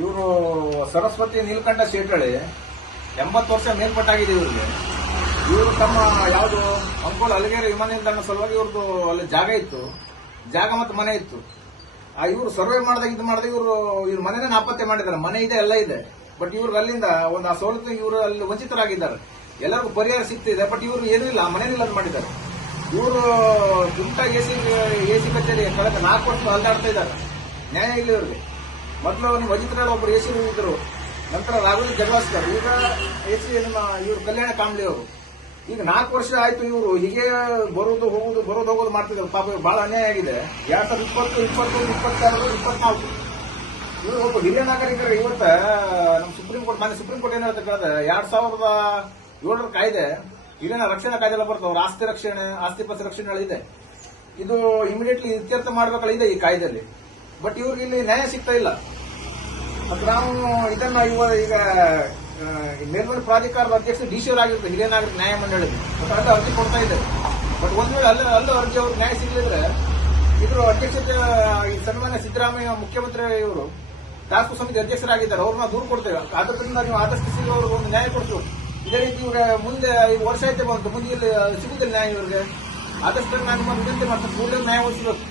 ಇವರು ಸರಸ್ವತಿ ನೀಲಕಂಠ ಶೇಟ್ರಳ್ಳಿ 80 ವರ್ಷ ಮೇಲ್ಪಟ್ಟಾಗಿದೆ ಇವ್ರಿಗೆ. ಇವರು ತಮ್ಮ ಯಾವುದು ಅಂಕೋಲ ಅಲಗೇರಿ ವಿಮಾನ ನಿಲ್ದಾಣ ಸಲುವಾಗಿ ಇವ್ರದ್ದು ಅಲ್ಲಿ ಜಾಗ ಇತ್ತು, ಜಾಗ ಮತ್ತು ಮನೆ ಇತ್ತು. ಇವರು ಸರ್ವೆ ಮಾಡಿದಾಗ ಇವ್ರ ಮನೆನೇ ನಾಪತ್ತೆ ಮಾಡಿದ್ದಾರೆ. ಮನೆ ಇದೆ, ಎಲ್ಲ ಇದೆ. ಬಟ್ ಇವ್ರಿಗೆ ಅಲ್ಲಿಂದ ಒಂದು ಆ ಸವಲತ್ತು ಇವರು ಅಲ್ಲಿ ವಂಚಿತರಾಗಿದ್ದಾರೆ. ಎಲ್ಲರಿಗೂ ಪರಿಹಾರ ಸಿಗ್ತಿದೆ, ಬಟ್ ಇವರು ಏನೂ ಇಲ್ಲ, ಮನೇನಿಲ್ಲ ಅಂತ ಮಾಡಿದ್ದಾರೆ. ಇವರು ದುಂಟ ಎಸಿ ಕಚೇರಿ ಕಳೆದ 4 ವರ್ಷ ಅಲ್ದಾಡ್ತಾ ಇದ್ದಾರೆ. ನ್ಯಾಯ ಇಲ್ಲ ಇವ್ರಿಗೆ. ಮೊದಲು ನಿಮ್ಮ ಅಜಿತ್ರಾಳ್ ಒಬ್ಬರು ಎಸಿ ಇದ್ರು, ನಂತರ ರಾಘವೇಂದ್ರ ಜಗವಾಸ್ಕರ್, ಈಗ ಎಸಿ ಇವರು ಕಲ್ಯಾಣ ಕಾಂಬ್ಳಿ ಅವರು. ಈಗ 4 ವರ್ಷ ಆಯ್ತು ಇವರು ಹೀಗೆ ಬರೋದು ಹೋಗೋದು ಮಾಡ್ತಿದ್ದಾರೆ. ಪಾಪ ಬಹಳ ಅನ್ಯಾಯ ಆಗಿದೆ. 2020, 21, 22, 24 ಇವರು ಒಬ್ಬ ಹಿರಿಯ ನಾಗರಿಕರು. ಇವತ್ತ ನಮ್ಮ ಸುಪ್ರೀಂ ಕೋರ್ಟ್ ಏನ್ ಹೇಳ್ತಾ ಕೇಳಿದ್ರೆ 2007ರ ಕಾಯ್ದೆ, ಹಿರಿಯ ರಕ್ಷಣಾ ಕಾಯ್ದೆಲ್ಲ ಬರ್ತಾವ್ರ, ಆಸ್ತಿ ರಕ್ಷಣೆ, ಆಸ್ತಿ ಪತ್ರ ರಕ್ಷಣೆ ಇದೆ. ಇದು ಇಮಿಡಿಯೇಟ್ಲಿ ಇತ್ಯರ್ಥ ಮಾಡ್ಬೇಕಲ್ಲ ಇದೆ ಈ ಕಾಯ್ದೆಯಲ್ಲಿ. ಬಟ್ ಇವ್ರಿಗೆ ಇಲ್ಲಿ ನ್ಯಾಯ ಸಿಗ್ತಾ ಇಲ್ಲ. ಮತ್ತು ನಾವು ಇದನ್ನ ಈಗ ಮೇಲ್ಮನೆ ಪ್ರಾಧಿಕಾರದ ಅಧ್ಯಕ್ಷ ಡಿ ಸಿ ಅವರಾಗಿರ್ತಾರೆ, ಹಿರಿಯ ನಾಗರಿಕ ನ್ಯಾಯ ಮಂಡಳಿ, ಮತ್ತು ಅಲ್ಲಿ ಅರ್ಜಿ ಕೊಡ್ತಾ ಇದ್ದಾರೆ. ಬಟ್ ಒಂದ್ ವೇಳೆ ಅಲ್ಲೂ ಅರ್ಜಿ ಅವ್ರಿಗೆ ನ್ಯಾಯ ಸಿಗಲಿದ್ರೆ ಇದ್ರ ಅಧ್ಯಕ್ಷತೆ ಸನ್ಮಾನ್ಯ ಸಿದ್ದರಾಮಯ್ಯ ಮುಖ್ಯಮಂತ್ರಿ ಇವರು ಟಾಸ್ಕ್ ಸಮಿತಿ ಅಧ್ಯಕ್ಷರಾಗಿದ್ದಾರೆ, ಅವ್ರನ್ನ ದೂರು ಕೊಡ್ತೇವೆ. ಆದ್ದರಿಂದ ನೀವು ಆದಷ್ಟು ಶೀಘ್ರ ಅವ್ರಿಗೆ ಒಂದು ನ್ಯಾಯ ಕೊಡ್ತೀವಿ. ಇದೇ ರೀತಿ ಇವ್ರ ಮುಂದೆ 5 ವರ್ಷ ಐತೆ ಬಂತು, ಮುಂದೆ ಇಲ್ಲಿ ಸಿಗುದಿಲ್ಲ ನ್ಯಾಯ ಇವ್ರಿಗೆ. ಆದಷ್ಟು ನಾನು ನಿಮ್ಮ ವಿನಂತಿ ಮಾಡ್ತೀನಿ, ಕೂಡಲೇ ನ್ಯಾಯ ಒದಗಿಸಬೇಕು.